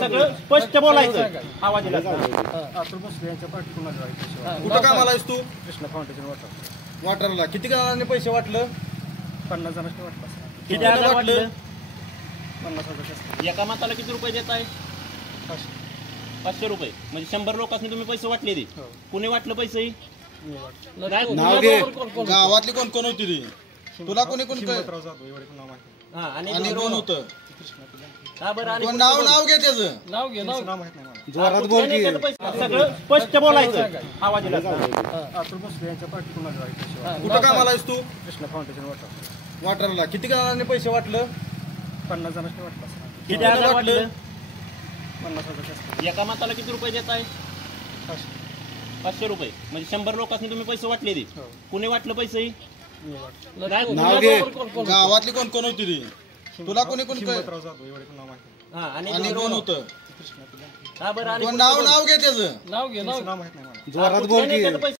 सगळं स्पष्ट बोलायचं. आवाज दिला आतुर भोसले यांच्या पाठीतून कुठं कामाला आहेस तू? कृष्णा फाउंडेशन वाटप वाटरला किती जणांनी पैसे वाटलं? 50 जणांनी वाटप. किती हजार वाटलं? 50,000. एका माताला किती रुपये देत आहे? 500 रुपये. म्हणजे 100 लोकांनी तुम्ही पैसे वाटले ते. कोणी वाटलं पैसे? नाव घे. गावातली कोण कोण होती ती? तुला कोणी कोण हिम्मतराव जाधव एवढे नाव माहिती. आणि कोण होतं? का बरं? आणि कोण नाव घे त्याचं. नाव माहित नाही मला. जोरात बोल की. सगळं स्पष्ट बोलायचं. आवाज दिला आतुर भोसले यांच्या पाठीतून कुठं कामाला आहेस तू? कृष्णा फाउंडेशन वाटप. वाटरला किती जणांनी पैसे वाटलं? 50 जणांनी वाटप. किती हजार वाटलं? 50,000. एका माताला किती रुपये देत आहे? 500 रुपये. म्हणजे 100 लोकांनी तुम्ही पैसे वाटले ते. कोणी वाटलं पैसे? नाव घे. गावातली कोण कोण होती ती? तुला कोणी कोण हिम्मतराव जाधव एवढे नाव माहिती. आणि कोण होतं? का बरं? आणि कोण नाव घे त्याचं. नाव माहित नाही मला. जोरात बोल की.